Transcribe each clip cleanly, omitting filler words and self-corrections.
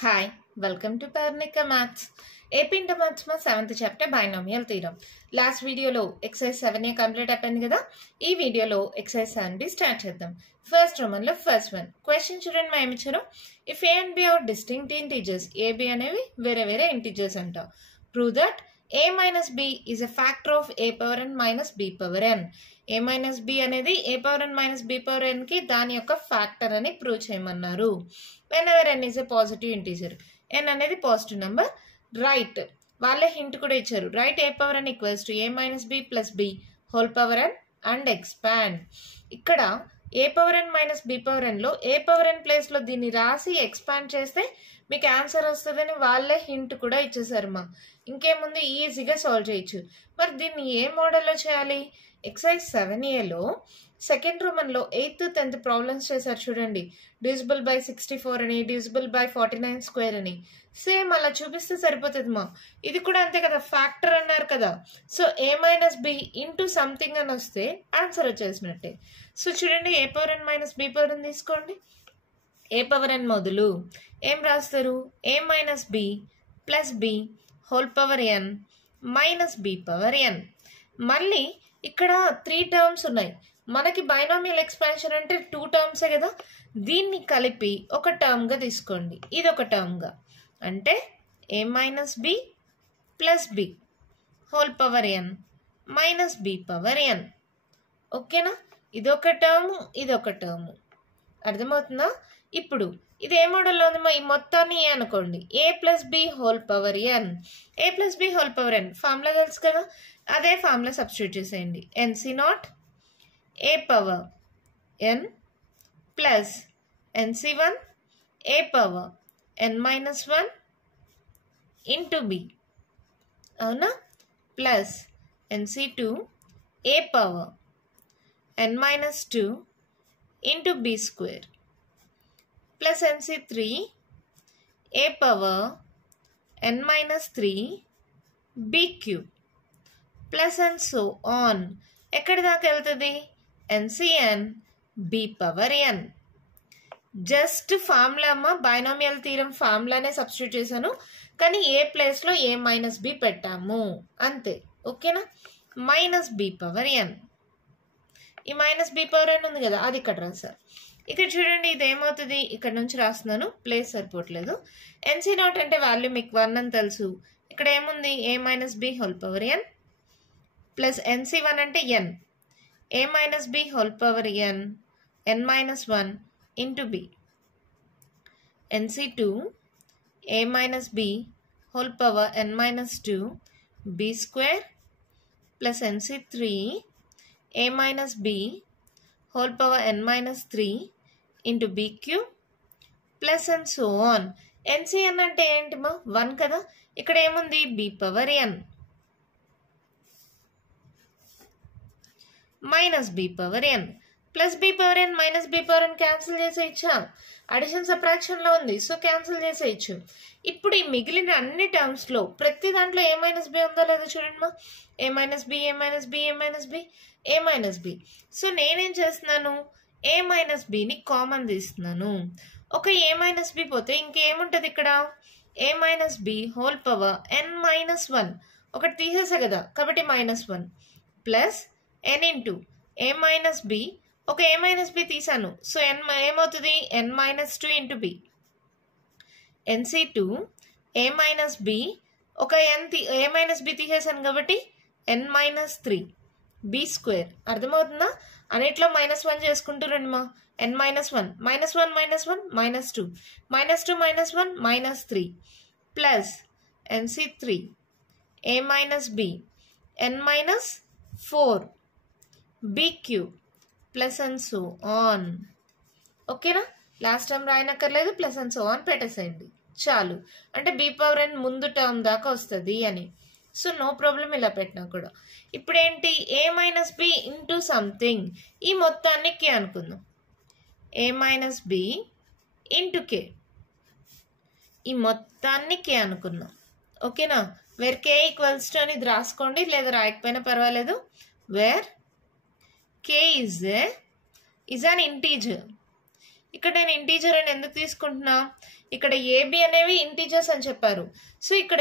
Hi, welcome to Parnika Maths. AP Inter Maths మా 7th chapter binomial theorem. Last వీడియోలో exercise 7 complete అయిపోయింది కదా. ఈ వీడియోలో ఎక్సర్సైజ్ 7 స్టార్ట్ చేద్దాం. ఫస్ట్ రోమన్ లో ఫస్ట్ వన్ క్వశ్చన్ చూడండి. మా ఏమి ఇచ్చారు? If a and b are distinct integers, a b అనేవి వేరే వేరే ఇంటీజర్స్ అంట. Prove that a minus b is a factor of a power n minus b power n. a minus b అనేది a power n minus b power n కి దాని యొక్క factor అని prove చేయమన్నారు. whenever n is a positive integer, n అనేది positive number. Right, వాళ్ళే hint కూడా ఇచ్చారు. Right a power n equals to a minus b plus b whole power n and expand. ఇక్కడ a power n minus b power n లో a power n place లో దీన్ని రాసి expand చేస్తే మీకు ఆన్సర్ వస్తుందని వాళ్ళే హింట్ కూడా ఇచ్చేసారు. మా ఇంకేముంది, ఈజీగా సాల్వ్ చేయొచ్చు. మరి దీన్ని ఏ మోడల్లో చేయాలి? ఎక్సర్సైజ్ 7Aలో సెకండ్ రోమన్లో 8th 10th ప్రాబ్లమ్స్ చేశారు చూడండి. డివిజిబుల్ బై 64 అని, డివిజిబుల్ బై 49 స్క్వేర్ అని. సేమ్ అలా చూపిస్తే సరిపోతుంది మా. ఇది కూడా అంతే కదా, ఫ్యాక్టర్ అన్నారు కదా. So a minus b into something అని వస్తే ఆన్సర్ వచ్చేసినట్టే. సో చూడండి, a power n minus b power n తీసుకోండి. a పవర్ n మొదలు ఏం రాస్తారు? a minus b plus b whole power n minus b power n. మళ్ళీ ఇక్కడ 3 టర్మ్స్ ఉన్నాయి. మనకి బైనామియల్ ఎక్స్పాన్షన్ అంటే 2 టర్మ్సే కదా. దీన్ని కలిపి ఒక టర్మ్గా తీసుకోండి. ఇది ఒక టర్మ్గా అంటే a minus b plus b whole power n minus b power n. ఓకేనా? ఇదొక టర్ము, ఇదొక టర్ము. అర్థమవుతుందా? ఇప్పుడు ఇది ఏ మోడల్లో ఉంది? ఈ మొత్తాన్ని ఏ అనుకోండి. A plus B whole power N. A plus B whole power N formula తెలుసు కదా, అదే ఫార్ములా సబ్స్టిట్యూట్ చేసేయండి. NC not A power N plus NC one A power N minus 1 into B, అవునా? Plus NC two A power N minus 2 into B square plus NC3 a power n minus 3 b cube plus and so on. ఎక్కడి దాకా వెళ్తుంది? NCn b power n. Just formula అమ్మ, binomial theorem ఫార్ములానే substitute చేశాను, కానీ ఏ ప్లేస్లో a minus b పెట్టాము అంతే. ఓకేనా? Minus b power n. ఈ మైనస్ b పవర్ n ఉంది కదా, అది ఇక్కడ రాశారు. ఇక్కడ చూడండి, ఇది ఏమవుతుంది? ఇక్కడ నుంచి రాస్తున్నాను, ప్లేస్ సరిపోవట్లేదు. ఎన్సీ నాట్ అంటే వాల్యూ మీకు 1 అని తెలుసు. ఇక్కడ ఏముంది? A minus B whole power N plus NC one అంటే N, A minus B whole power N N minus 1 into B. NC two A minus B whole power N minus 2 B square plus NC three A minus B whole power n minus 3 into B cube plus and so on. NCN అంటే ఏంటి మా? 1 కదా. ఇక్కడ ఏముంది? B power n minus B power n plus B power n minus B power n cancel చేసేయచ్చా? Addition సబ్ట్రాక్షన్లో ఉంది, so cancel చేసేయచ్చు. ఇప్పుడు ఈ మిగిలిన అన్ని టర్మ్స్లో ప్రతి దాంట్లో ఏ మైనస్ బి ఉందో లేదో చూడండి మా. ఏ మైనస్ బి, ఏ మైనస్ బి, ఏ మైనస్ బి, ఏ మైనస్ బి. సో నేనేం చేస్తున్నాను? ఏ మైనస్ బిని కామన్ తీస్తున్నాను. ఒక ఏ మైనస్ బి పోతే ఇంకేముంటుంది ఇక్కడ? A minus B whole power N minus 1 ఒకటి తీసేసా కదా, కాబట్టి minus 1 plus N into A minus B. ఒక ఏ మైనస్ బి తీసాను, సో ఎన్ ఏమవుతుంది? N minus 2 into B. NC two A minus B, ఒక ఏ మైనస్ బి తీసేసాను కాబట్టి ఎన్ మైనస్ 3 బి స్క్వేర్. అర్థమవుతుందా? అన్నిట్లో -1 చేసుకుంటూ రండి మా. N minus 1 minus 1 minus 1 minus 2 minus 2 minus 1 minus 3 plus NC 3 A minus B N minus 4 B cube plus and so on. ఓకేనా? Last time రాయనక్కర్లేదు, ప్లస్ అండ్ సో ఆన్ పెట్టేసేయండి చాలు. అంటే బి పవర్ n ముందు టర్మ్ దాకా వస్తుంది అని. So no problem ఇలా పెట్టినా కూడా. ఇప్పుడు ఏంటి? ఏ మైనస్ బి ఇంటూ సంథింగ్. ఈ మొత్తాన్ని కే అనుకుందాం. ఏ మైనస్ బి ఇంటూ కే, ఈ మొత్తాన్ని కే అనుకుందాం. ఓకేనా? వేర్ కే ఈక్వల్స్ టు అని ఇది రాసుకోండి, లేదా రాయకపోయినా పర్వాలేదు. Where K is an integer. ఇక్కడ నేను ఇంటీజర్ అని ఎందుకు తీసుకుంటున్నా, ఇక్కడ ఏబి అనేవి ఇంటీజర్స్ అని చెప్పారు. సో ఇక్కడ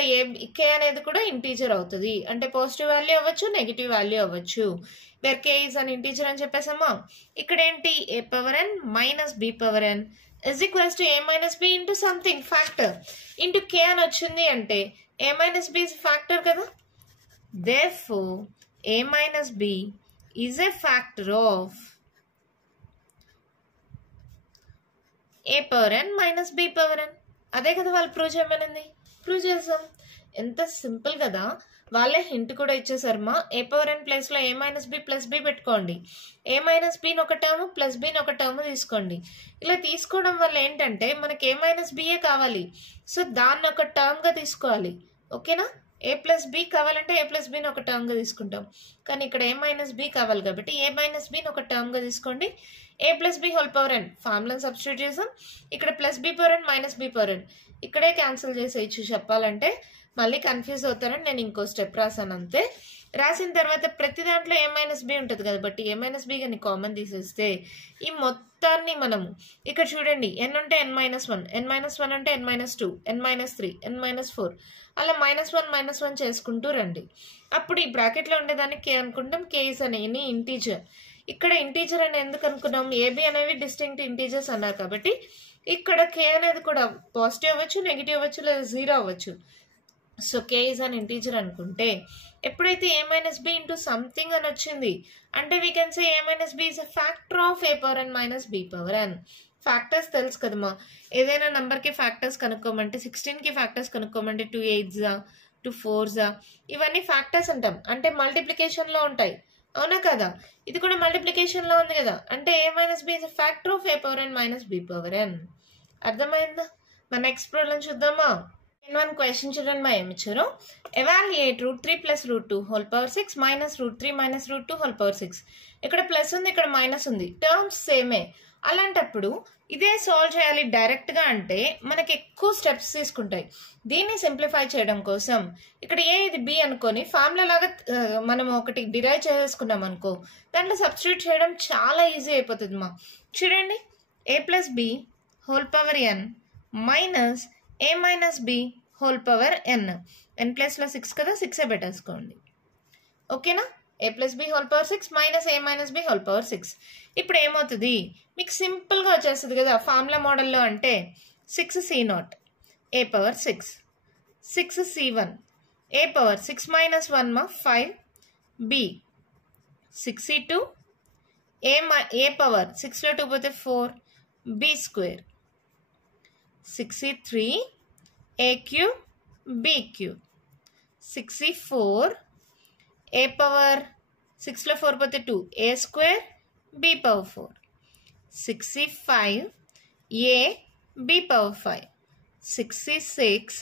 కే అనేది కూడా ఇంటీజర్ అవుతుంది. అంటే పాజిటివ్ వాల్యూ అవ్వచ్చు, నెగిటివ్ వాల్యూ అవ్వచ్చు. Where K is an integer అని చెప్పేసామా. ఇక్కడ ఏంటి, A power N minus B power N is equals to a minus b into something factor into k అని వచ్చింది అంటే a minus b is factor కదా. Therefore a minus b is a factor of a power n minus b power n. అదే కదా వాళ్ళు prove చేయమనింది, prove చేసాం. ఎంత simple కదా. వాళ్ళే హింట్ కూడా ఇచ్చేసారు మా, ఏ పవర్ ఎన్ ప్లేస్ లో ఏ మైనస్ బి ప్లస్ బి పెట్టుకోండి. ఏ మైనస్ బిని ఒక టర్మ్ ప్లస్ బిని ఒక టర్మ్ తీసుకోండి. ఇలా తీసుకోవడం వల్ల ఏంటంటే మనకి ఏ మైనస్ బిఏ కావాలి, సో దాన్ని ఒక టర్మ్ గా తీసుకోవాలి. ఓకేనా, ఏ ప్లస్ బి కావాలంటే ఏ ప్లస్ బిని ఒక టర్మ్ గా తీసుకుంటాం. కానీ ఇక్కడ ఏ మైనస్ బి కావాలి కాబట్టి ఏ మైనస్ బిని ఒక టర్మ్ గా తీసుకోండి. ఏ ప్లస్ బి హోల్ పవర్ ఎన్ ఫార్ములాని సబ్స్టిట్యూట్ చేసాం. ఇక్కడ ప్లస్ బి పవర్ ఎన్ మైనస్ బి పవర్ ఎన్ ఇక్కడే క్యాన్సిల్ చేసేయచ్చు. చెప్పాలంటే మళ్ళీ కన్ఫ్యూజ్ అవుతారని నేను ఇంకో స్టెప్ రాసాను అంతే. రాసిన తర్వాత ప్రతి దాంట్లో ఏ మైనస్ బి ఉంటుంది కాబట్టి ఏ మైనస్ బి కానీ కామన్ తీసేస్తే ఈ మొత్తాన్ని మనము ఇక్కడ చూడండి, ఎన్ ఉంటే ఎన్ మైనస్ వన్, ఎన్ మైనస్ వన్ అంటే ఎన్ మైనస్ టూ, ఎన్ మైనస్ త్రీ, ఎన్ మైనస్ ఫోర్, అలా మైనస్ వన్ చేసుకుంటూ రండి. అప్పుడు ఈ బ్రాకెట్లో ఉండేదాన్ని కే అనుకుంటాం. కే ఇస్ అని ఇంటీజర్. ఇక్కడ ఇంటీజర్ అని ఎందుకు అనుకున్నాం, ఏబి అనేవి డిస్టింక్ట్ ఇంటీజర్స్ అన్నారు కాబట్టి ఇక్కడ కే అనేది కూడా పాజిటివ్ అవ్వచ్చు, నెగిటివ్ అవ్వచ్చు, లేదా జీరో అవ్వచ్చు. So k is an integer అనుకుంటే ఎప్పుడైతే a minus b into something అని వచ్చింది అంటే we can say a minus B is a factor of A power N minus B power n. Factors తెలుసు కదమ్మా, ఏదైనా నెంబర్కి ఫ్యాక్టర్స్ కనుక్కోమంటే 16కి ఫ్యాక్టర్స్ కనుక్కోమంటే 2 8s 2 4s ఇవన్నీ ఫ్యాక్టర్స్ అంటాం. అంటే మల్టిప్లికేషన్లో ఉంటాయి, అవునా కదా. ఇది కూడా మల్టిప్లికేషన్లో ఉంది కదా, అంటే A minus B is a factor of A power N minus B power N. అర్థమైందా. మన నెక్స్ట్ ప్రాబ్లం చూద్దామా. One question children మా ఏమి ఇచ్చారు, evaluate root 3 plus root 2 whole power 6 minus root 3 minus root 2 whole power 6. ఇక్కడ plus ఉంది, ఇక్కడ minus ఉంది, టర్మ్స్ సేమే. అలాంటప్పుడు ఇదే సాల్వ్ చేయాలి డైరెక్ట్ గా అంటే మనకి ఎక్కువ స్టెప్స్ తీసుకుంటాయి. దీన్ని సింప్లిఫై చేయడం కోసం ఇక్కడ ఏ ఇది బి అనుకొని ఫార్ములా లాగా మనం ఒకటి డిరైవ్ చేసుకున్నాం అనుకో, దాంట్లో సబ్స్టిట్యూట్ చేయడం చాలా ఈజీ అయిపోతుంది మా. చూడండి, A plus B whole power N minus A minus B whole power N. N ప్లస్లో 6 కదా, 6 పెట్టేసుకోండి. ఓకేనా, A plus B whole power 6 minus A minus B whole power 6. ఇప్పుడు ఏమవుతుంది మీకు సింపుల్గా వచ్చేస్తుంది కదా ఫార్ములా మోడల్లో. అంటే 6c0 ఏ పవర్ 6, 6c1 ఏ పవర్ 6 మైనస్ 1 మా 5 బి, 6c2 ఏ పవర్ 6లో 2 పోతే 4 B square, 6c3 a cube b cube, 6c4 a power 6లో 4 పోతే 2 a square b power 4, 6c5 a b power 5, 6c6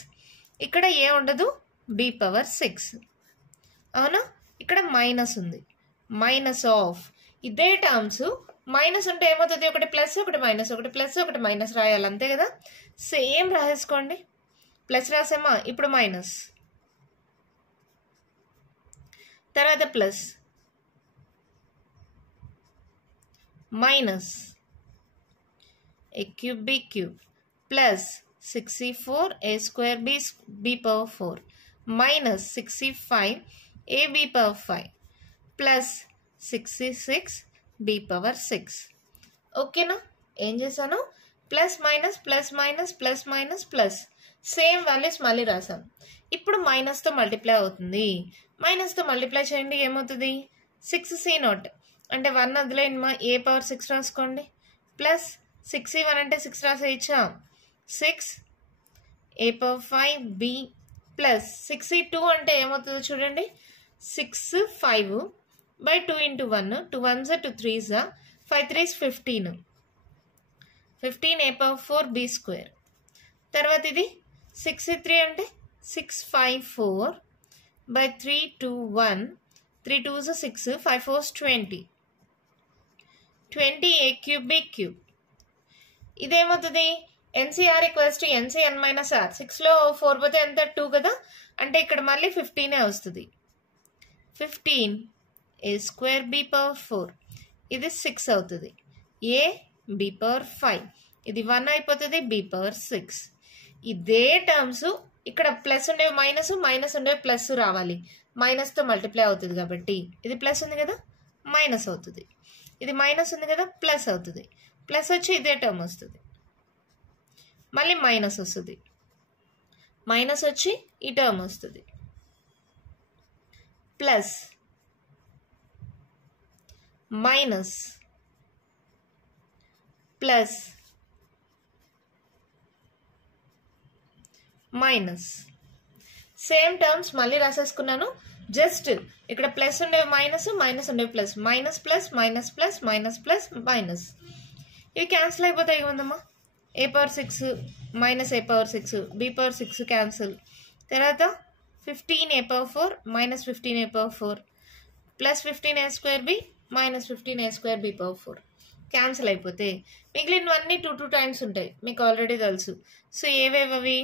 ఇక్కడ ఏ ఉండదు b పవర్ 6. అవునా, ఇక్కడ మైనస్ ఉంది, మైనస్ ఆఫ్ ఇదే టర్మ్స్. మైనస్ ఉంటే ఏమవుతుంది, ఒకటి ప్లస్ ఒకటి మైనస్, ఒకటి ప్లస్ ఒకటి మైనస్ రాయాలి అంతే కదా. సేమ్ రాసేసుకోండి, ప్లస్ రాసామా, ఇప్పుడు మైనస్, తర్వాత plus, minus a cube b cube plus 6c4 a square b power 4 minus 6c5 a b power 5 plus 6c6 b power 6. ఓకేనా, ఏం చేశాను, plus minus plus minus plus minus plus same values మళ్ళీ రాసాం. ఇప్పుడు మైనస్తో multiply అవుతుంది, మైనస్తో multiply చేయండి ఏమవుతుంది, 6c0 అంటే 1 అందులో ఏ పవర్ 6 రాసుకోండి, ప్లస్ 6c1 అంటే 6 రాసేయచ్చా, 6 A power 5 B plus 6c2 అంటే ఏమవుతుందో చూడండి, 6 5 by 2 into 1, 2 1s 2 3s 5 3s 15, 15 a power 4 b square. తర్వాత ఇది 63 అంటే 6 5 4 by 3 2 1, 3 2s 6, 5 4s 20, 20 a cube b cube. ఇదేమవుతుంది, NCR equals to NCN minus R. 6లో 4 పోతే ఎంత 2 కదా, అంటే ఇక్కడ మళ్ళీ 15 వస్తుంది, 15 ఏ స్క్వేర్ బి పవర్ 4 ఇది 6 అవుతుంది, ఏ బి పవర్ 5 ఇది 1 అయిపోతుంది, b పవర్ 6. ఇదే టర్మ్స్ ఇక్కడ ప్లస్ ఉండేవి మైనస్, మైనస్ ఉండేవి ప్లస్ రావాలి. మైనస్తో మల్టిప్లై అవుతుంది కాబట్టి ఇది ప్లస్ ఉంది కదా మైనస్ అవుతుంది, ఇది మైనస్ ఉంది కదా ప్లస్ అవుతుంది. ప్లస్ వచ్చి ఇదే టర్మ్ వస్తుంది, మళ్ళీ మైనస్ వస్తుంది, మైనస్ వచ్చి ఈ టర్మ్ వస్తుంది, plus minus plus minus. Same terms మళ్ళీ రాసేసుకున్నాను. జస్ట్ ఇక్కడ ప్లస్ ఉండేవి మైనస్, మైనస్ ఉండేవి plus, minus plus minus plus minus plus minus. ఇవి క్యాన్సిల్ అయిపోతాయి కదమ్మా. a power 6 minus a power 6, b power 6 cancel. తర్వాత 15a power 4 minus 15a power 4 plus 15a square b minus 15a square b power 4 cancel అయిపోతే మిగిలినవన్నీ 2 times ఉంటాయి, మీకు already తెలుసు. So ఏవేవి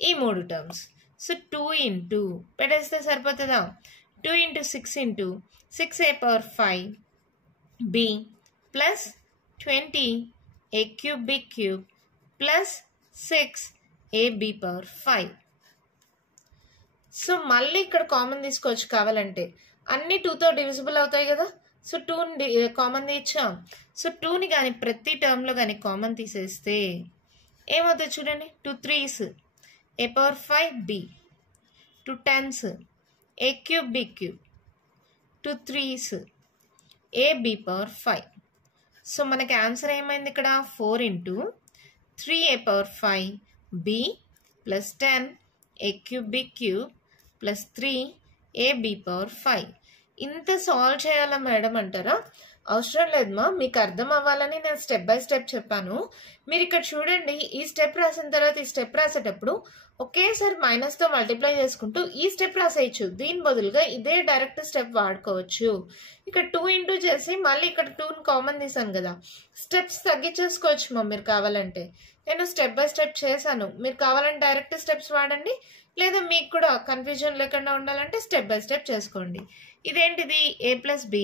ఈ 3 టర్మ్స్. సో 2 ఇంటూ పెట్టేస్తే సరిపోతుందా, 2 into 6 into 6a power 5 b plus 20 a cube b cube plus 6 ab power 5. So మళ్ళీ ఇక్కడ కామన్ తీసుకోవచ్చు కావాలంటే, అన్ని 2తో డివిజిబుల్ అవుతాయి కదా. సో 2ని కామన్ తీర్చాం. సో 2ని కానీ ప్రతి టర్మ్లో కానీ కామన్ తీసేస్తే ఏమవుతుంది చూడండి, 2 3s a power 5b, 2 10s a cube b cube, 2 3s ab power 5. So మనకి ఆన్సర్ ఏమైంది ఇక్కడ 4 into 3a power 5b plus 10 a cube b cube plus 3 ab power 5. ఇంత సాల్వ్ చేయాలా మేడం అంటారా? అవసరం లేదమ్మా, మీకు అర్థం అవ్వాలని నేను స్టెప్ బై స్టెప్ చెప్పాను. మీరు ఇక్కడ చూడండి, ఈ స్టెప్ రాసిన తర్వాత ఈ స్టెప్ రాసేటప్పుడు ఒకేసారి మైనస్తో మల్టిప్లై చేసుకుంటూ ఈ స్టెప్ రాసేయచ్చు. దీని బదులుగా ఇదే డైరెక్ట్ స్టెప్ వాడుకోవచ్చు. ఇక్కడ 2 ఇంటూ చేసి మళ్ళీ ఇక్కడ 2ని కామన్ తీసాను కదా, స్టెప్స్ తగ్గించేసుకోవచ్చు మా మీరు కావాలంటే. నేను స్టెప్ బై స్టెప్ చేశాను, మీరు కావాలంటే డైరెక్ట్ స్టెప్స్ వాడండి, లేదా మీకు కూడా కన్ఫ్యూజన్ లేకుండా ఉండాలంటే స్టెప్ బై స్టెప్ చేసుకోండి. ఇదేంటిది a plus b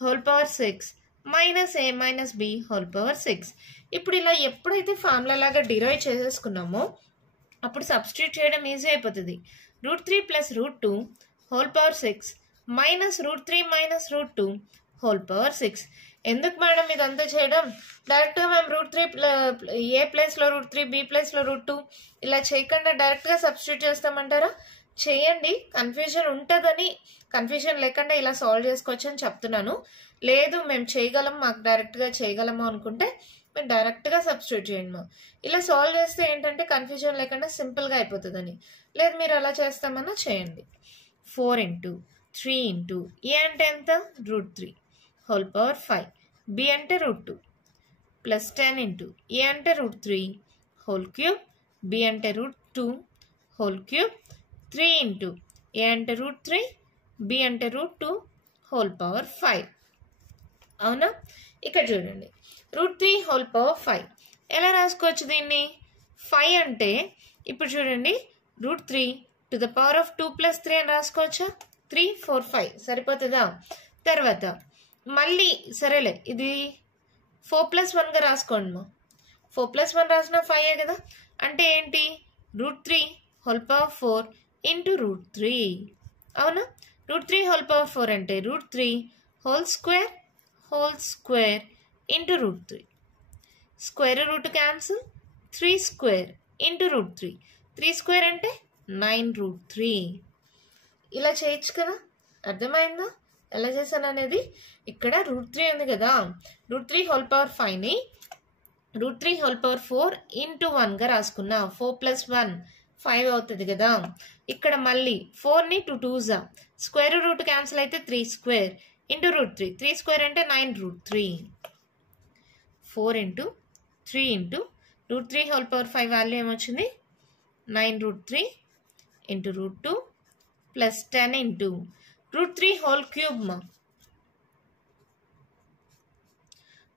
whole power 6 minus a minus b whole power 6. ఇప్పుడు ఇలా ఎప్పుడైతే ఫార్ములా లాగా డిరైవ్ చేసేసుకున్నామో అప్పుడు సబ్స్టిట్యూట్ చేయడం ఈజీ అయిపోతుంది. √3 plus √2 whole power 6 minus √3 minus √2 whole power 6. ఎందుకు మేడం ఇదంతా చేయడం? డైరెక్ట్గా మేము √3 ఏ ప్లేస్లో √3 బి ప్లేస్లో √2 ఇలా చేయకుండా డైరెక్ట్గా సబ్స్టిట్యూట్ చేస్తామంటారా? చేయండి, కన్ఫ్యూజన్ ఉంటుందని, కన్ఫ్యూజన్ లేకుండా ఇలా సాల్వ్ చేసుకోవచ్చు అని చెప్తున్నాను. లేదు మేము చేయగలం, మాకు డైరెక్ట్గా చేయగలము అనుకుంటే మీరు డైరెక్ట్గా సబ్స్టిట్యూట్ చేయండి. ఇలా సాల్వ్ చేస్తే ఏంటంటే కన్ఫ్యూజన్ లేకుండా సింపుల్గా అయిపోతుందని. లేదు మీరు అలా చేస్తామన్నా చేయండి. 4 ఇంటూ 3 ఇంటూ ఏ అంటే ఎంత √3 హోల్ పవర్ 5, బి అంటే √2 ప్లస్ 10 ఇంటూ ఏ అంటే √3 హోల్ క్యూబ్, బి అంటే √2 హోల్ క్యూబ్, 3 ఇంటూ ఏ అంటే √3 బి అంటే √2 హోల్ పవర్ 5. అవునా? ఇక్కడ చూడండి √3 హోల్ పవర్ 5 ఎలా రాసుకోవచ్చు దీన్ని? 5 అంటే ఇప్పుడు చూడండి √3 to the power of 2 plus 3 అని రాసుకోవచ్చా? 3 4 5 సరిపోతుందా? తర్వాత మళ్ళీ సరేలే ఇది 4 ప్లస్ 1గా రాసుకోండి. 4 ప్లస్ 1 రాసిన 5 కదా. అంటే ఏంటి √3 హోల్ పవర్ 4 ఇంటూ √3. అవునా? √3 హోల్ పవర్ 4 అంటే √3 whole square into √3. Square root cancel, 3 square into √3. 3 square అంటే 9√3. ఇలా చేయొచ్చు కదా. అర్థమైందా ఎలా చేశాను అనేది? ఇక్కడ √3 ఉంది కదా, √3 హోల్ పవర్ 5ని √3 హోల్ పవర్ 4 ఇంటూ 1గా రాసుకున్నా. 4 ప్లస్ 1 5 అవుతుంది కదా. ఇక్కడ మళ్ళీ 4ని 2 2s స్క్వేర్ రూట్ క్యాన్సిల్ అయితే 3 స్క్వేర్ ఇంటూ √3. 3 స్క్వేర్ అంటే 9√3. 4 into 3 into √3 whole power 5 value ఏమొచ్చింది 9√3 into √2 plus 10 into √3 whole cube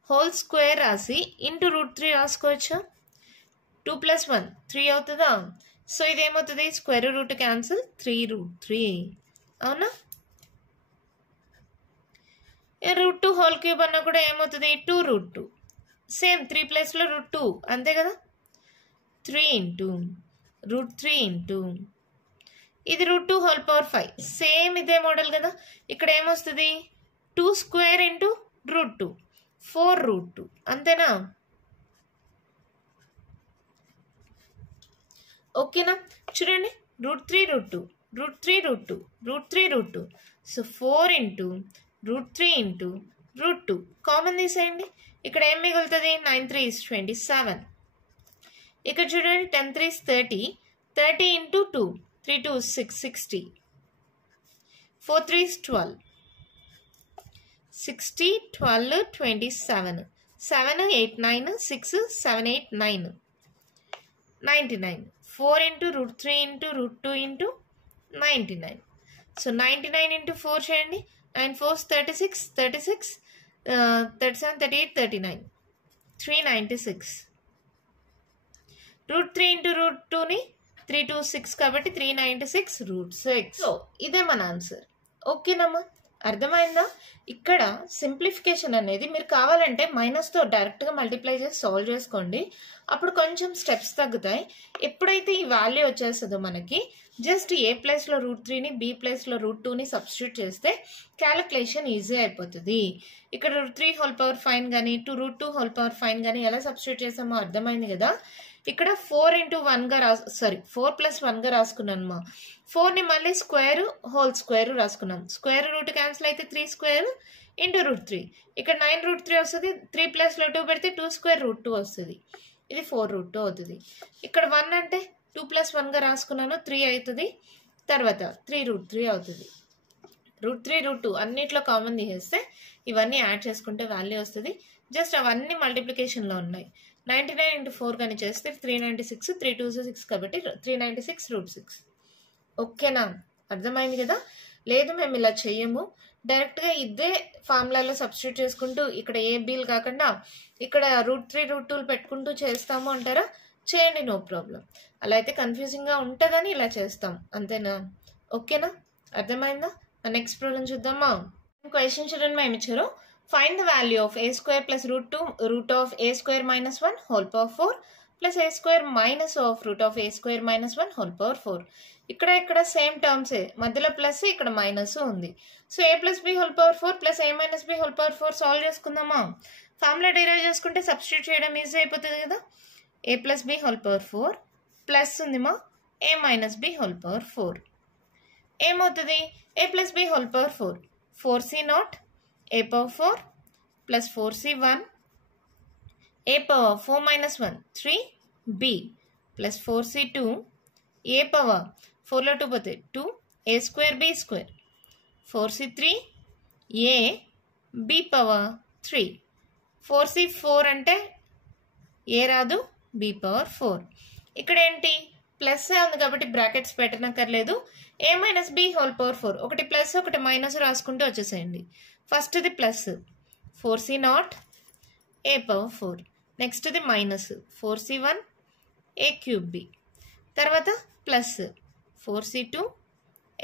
whole square రాసి ఇంటూ √3 రాసుకోవచ్చా? 2 ప్లస్ 1 3 అవుతుందా? సో ఇదేమవుతుంది స్క్వేర్ రూట్ క్యాన్సిల్ 3√3. అవునా? √2 హోల్ క్యూబ్ అన్నా కూడా ఏమవుతుంది 2√2. సేమ్ 3 ప్లేస్లో √2 అంతే కదా. 3 ఇంటూ √3 ఇంటూ ఇది √2 హోల్ పవర్ 5 సేమ్ ఇదే మోడల్ కదా. ఇక్కడ ఏమొస్తుంది 2 స్క్వేర్ ఇంటూ √2 4√2 అంతేనా. ఓకేనా. చూడండి √3 √2 √3 √2 √3 √2 సో 4 ఇంటూ √3 ఇంటూ √2 కామన్ తీసేయండి. ఇక్కడ ఏం మిగులుతుంది 9 3 is 27. ఇక్కడ చూడండి 10 3 is 30 30 into 2 3 2 is 6 60 4 3 is 12 60 12 27 7 8 9 6 7 8 9 99 4 into √3 into √2 into 99. So 99 into 4 చేయండి. 9 4 36 36 37 38 39 396. √3 into √2ని 3 2 6 కాబట్టి 396 √6. సో ఇదే మన ఆన్సర్. ఓకేనమ్మా, అర్థమైందా. ఇక్కడ సింప్లిఫికేషన్ అనేది మీరు కావాలంటే మైనస్తో డైరెక్ట్గా మల్టిప్లై చేసి సాల్వ్ చేసుకోండి, అప్పుడు కొంచెం స్టెప్స్ తగ్గుతాయి. ఎప్పుడైతే ఈ వాల్యూ వచ్చేస్తుందో మనకి జస్ట్ ఏ ప్లేస్లో √3ని బి ప్లేస్లో √2ని సబ్స్టిట్యూట్ చేస్తే క్యాలిక్యులేషన్ ఈజీ అయిపోతుంది. ఇక్కడ √3 హోల్ పవర్ 5 కానీ 2 హోల్ పవర్ 5 కానీ ఎలా సబ్స్టిట్యూట్ చేసామో అర్థమైంది కదా. ఇక్కడ 4 into 1గా 4 + 1గా రాసుకున్నాను. 4ని మళ్ళీ స్క్వేర్ హోల్ స్క్వేర్ రాసుకున్నాం. స్క్వేర్ రూట్ క్యాన్సిల్ అయితే 3 స్క్వేర్ ఇంటూ √3. ఇక్కడ 9 √3 వస్తుంది. 3 ప్లస్లో 2 పెడితే 2 స్క్వేర్ √2 వస్తుంది. ఇది 4 √2 అవుతుంది. ఇక్కడ 1 అంటే 2 + 1గా రాసుకున్నాను 3 అవుతుంది. తర్వాత 3 √3 అవుతుంది. √3 √2 అన్నిట్లో కామన్ తీసేస్తే ఇవన్నీ యాడ్ చేసుకుంటే వాల్యూ వస్తుంది. జస్ట్ అవన్నీ మల్టిప్లికేషన్లో ఉన్నాయి. 99 into 4 కానీ చేస్తే 396 3 2 6 కాబట్టి 396 √6. ఓకేనా, అర్థమైంది కదా. లేదు మేము ఇలా చెయ్యము, డైరెక్ట్గా ఇదే ఫార్ములాలో సబ్స్టిట్యూట్ చేసుకుంటూ ఇక్కడ ఏ బీలు కాకుండా ఇక్కడ √3 √2 పెట్టుకుంటూ చేస్తాము అంటారా, చేయండి, నో ప్రాబ్లం. అలా అయితే కన్ఫ్యూజింగ్గా ఉంటుందని ఇలా చేస్తాం, అంతేనా. ఓకేనా, అర్థమైందా. నెక్స్ట్ ప్రాబ్లం చూద్దామా. క్వశ్చన్ చూడండి, మేము ఇచ్చారు find the value of a square plus √2 root of a square minus 1 whole power 4 plus a square minus of root of a square minus 1 whole power 4. ఇక్కడ సేమ్ టర్మ్సే, మధ్యలో ప్లస్ ఇక్కడ minus ఉంది. So a plus b whole power 4 plus a minus b whole power 4 solve చేసుకుందామా. Formula derive చేసుకుంటే substitute చేయడం easy అయిపోతుంది కదా. a plus b whole power 4 plus ఉందిమా a minus b whole power 4 ఏమవుతుంది. a plus b whole power 4 4c0 a power 4 plus 4c1 a power 4 minus 1 3b plus 4c2 a power 4లో 2 పోతే 2 a square b square 4c3 a b power 3 4c4 అంటే a రాదు b power 4. ఇక్కడ ఏంటి plus ఉంది కాబట్టి brackets పెట్టనక్కర్లేదు. a minus b whole power 4 ఒకటి plus ఒకటి minus రాసుకుంటూ వచ్చేసేయండి. ఫస్ట్ ఇది plus 4c0 a power 4, next ఇది minus 4c1 a cube b, తర్వాత plus 4c2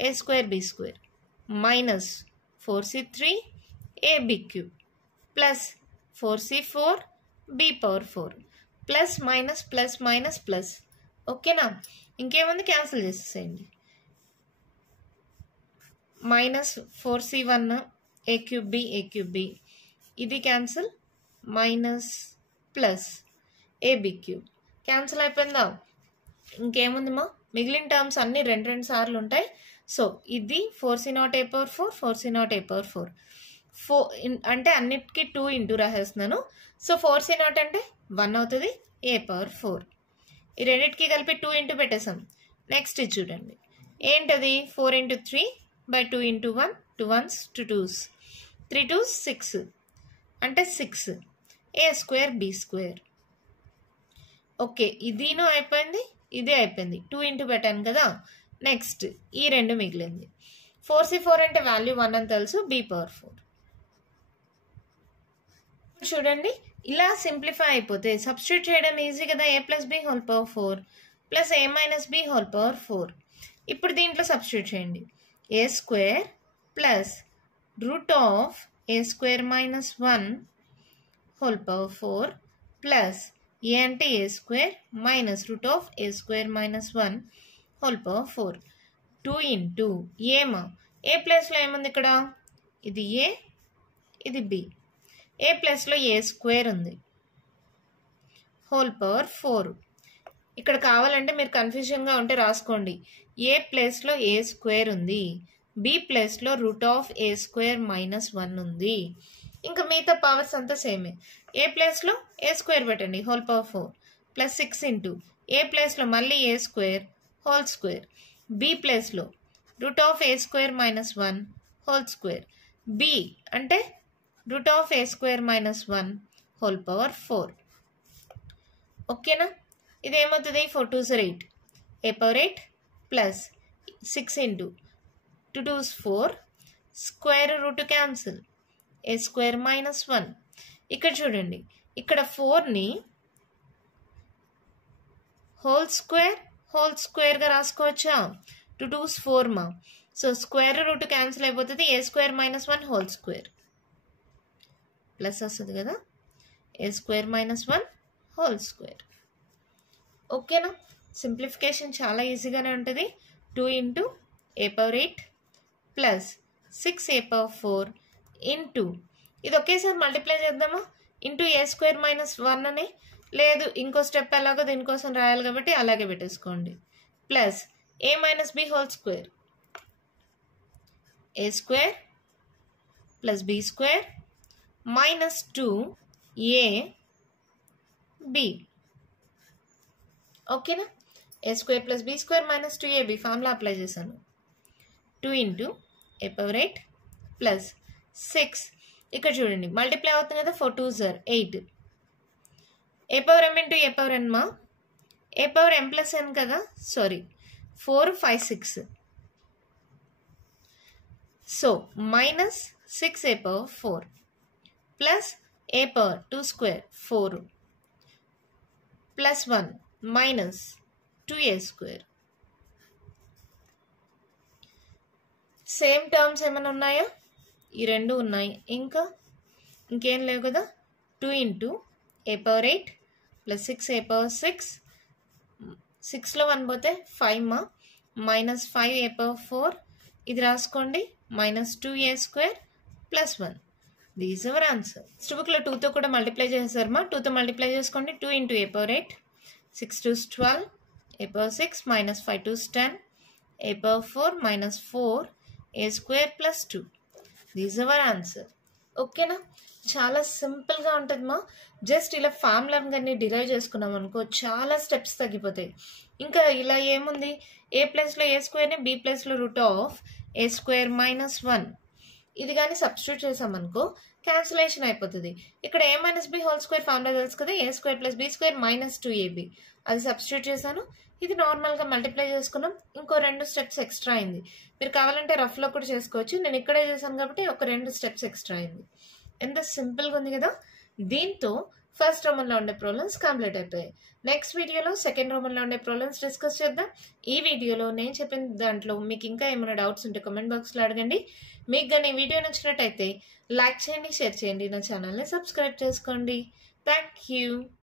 a square b square minus 4c3 a b cube plus 4c4 b power 4 plus minus plus minus plus. ఓకేనా, ఇంకేముంది cancel చేసేసేయండి. Minus 4c1 a cube b ఇది cancel, minus plus a b cube cancel అయిపోయిందా. ఇంకేముందిమా మిగిలిన terms అన్నీ 2 సార్లు ఉంటాయి. సో ఇది 4c0 a power 4 4c0 a power 4 4 అంటే అన్నిటికీ 2 ఇంటూ రాసేస్తున్నాను. సో 4c0 అంటే 1 అవుతుంది a power 4. ఈ రెండింటికి కలిపి 2 ఇంటూ పెట్టేసాం. నెక్స్ట్ ఇది చూడండి ఏంటది 4 into 3 by 2 into 1 2 1s 2 2s 3 2s 6 అంటే 6 a square b square. Okay, ఇదినూ అయిపోయింది, ఇదే అయిపోయింది. 2 ఇంటూ పెట్టాను కదా. నెక్స్ట్ ఈ రెండు మిగిలింది. 4c4 అంటే వాల్యూ 1 అని తెలుసు, b power 4. చూడండి ఇలా సింప్లిఫై అయిపోతే సబ్స్టిట్యూట్ చేయడం ఈజీ కదా. a plus b whole power 4 plus a minus b whole power 4. ఇప్పుడు దీంట్లో సబ్స్టిట్యూట్ చేయండి. a square plus root of a square minus 1 whole power 4 plus A అంటే A square minus root of A square minus 1 whole power 4 2 into ఏమా A ప్లేస్లో ఏముంది ఇక్కడ ఇది ఏ ఇది బి ఏ ప్లేస్లో ఏ స్క్వేర్ ఉంది హోల్ పవర్ 4 ఇక్కడ కావాలంటే మీరు కన్ఫ్యూజన్గా ఉంటే రాసుకోండి ఏ ప్లేస్లో ఏ స్క్వేర్ ఉంది బి ప్లేస్లో root of A square minus 1 ఉంది ఇంకా మిగతా పవర్స్ అంతా సేమే ఏ ప్లేస్లో ఏ స్క్వేర్ పెట్టండి whole power 4 plus 6 into A ప్లేస్లో మళ్ళీ A square whole square B ప్లేస్లో root of A square minus 1 whole square B అంటే root of A square minus 1 whole power 4 ఓకేనా ఇది ఏమవుతుంది 4 2s 8 A power 8 plus 6 into 2 2s 4 square root cancel A square minus 1 ఇక్కడ చూడండి ఇక్కడ 4ని whole స్క్వేర్గా రాసుకోవచ్చా 2 2s 4 మా so square root cancel అయిపోతుంది A square minus 1 whole square plus వస్తుంది కదా A square minus 1 whole square ఓకేనా సింప్లిఫికేషన్ చాలా ఈజీగానే ఉంటుంది 2 into A power 8 plus 6 A power 4 into ఇది ఒకేసారి మల్టిప్లై చేద్దామా ఇంటూ ఏ స్క్వేర్ మైనస్ 1 అని లేదు ఇంకో స్టెప్ ఎలాగో దీనికోసం రాయాలి కాబట్టి అలాగే పెట్టేసుకోండి plus A minus B whole square A square plus B square minus 2 A B ఓకేనా A square plus B square minus 2 AB formula apply చేశాను 2 ఇంటూ ఏ పవర్ 8 ప్లస్ 6 ఇక్కడ చూడండి మల్టిప్లై అవుతుంది కదా 4 2s 8 A power M into A power N మా A power M plus N కదా sorry 4 5 6 so minus 6 A power 4 plus A power 2 square 4 plus 1 minus 2a square same terms ఏమైనా ఉన్నాయా ఈ రెండు ఉన్నాయి ఇంకేం లేవు కదా 2 into A power 8 plus 6 A power 6 6లో 1 పోతే 5 మా మైనస్ 5 ఏ పవర్ 4 ఇది రాసుకోండి minus 2a square plus 1 these our answer text బుక్లో 2తో కూడా మల్టిప్లై చేశారు మా 2తో మల్టిప్లై చేసుకోండి 2 into A power 8 6 2s 12 a power 6 minus 5 2s 10 a power 4 minus 4 a square plus 2 these are our answer ఓకేనా చాలా సింపుల్గా ఉంటుంది మా జస్ట్ ఇలా ఫార్ములాని డిరైవ్ చేసుకున్నాం అనుకో చాలా స్టెప్స్ తగ్గిపోతాయి ఇంకా ఇలా ఏముంది ఏ ప్లేస్లో ఏ స్క్వేర్ని బి ప్లేస్లో root of A square minus 1 ఇది కానీ సబ్స్టిట్యూట్ చేసామనుకో క్యాన్సిలేషన్ అయిపోతుంది ఇక్కడ A minus B whole square formula తెలుసు కదా A square plus B square minus 2ab అది సబ్స్టిట్యూట్ చేశాను ఇది నార్మల్గా మల్టిప్లై చేసుకున్నాం ఇంకో 2 స్టెప్స్ ఎక్స్ట్రా అయింది మీరు కావాలంటే రఫ్లో కూడా చేసుకోవచ్చు నేను ఇక్కడే చేశాను కాబట్టి ఒక 2 స్టెప్స్ ఎక్స్ట్రా అయింది ఎంత సింపుల్గా ఉంది కదా దీంతో ఫస్ట్ రోమన్లో ఉండే ప్రాబ్లమ్స్ కంప్లీట్ అయిపోయాయి నెక్స్ట్ వీడియోలో సెకండ్ రోమన్లో ఉండే ప్రాబ్లమ్స్ డిస్కస్ చేద్దాం ఈ వీడియోలో నేను చెప్పిన దాంట్లో మీకు ఇంకా ఏమైనా డౌట్స్ ఉంటే కామెంట్ బాక్స్లో అడగండి మీకు కానీ ఈ వీడియో నచ్చినట్టయితే లైక్ చేయండి షేర్ చేయండి నా ఛానల్ని సబ్స్క్రైబ్ చేసుకోండి థ్యాంక్ యూ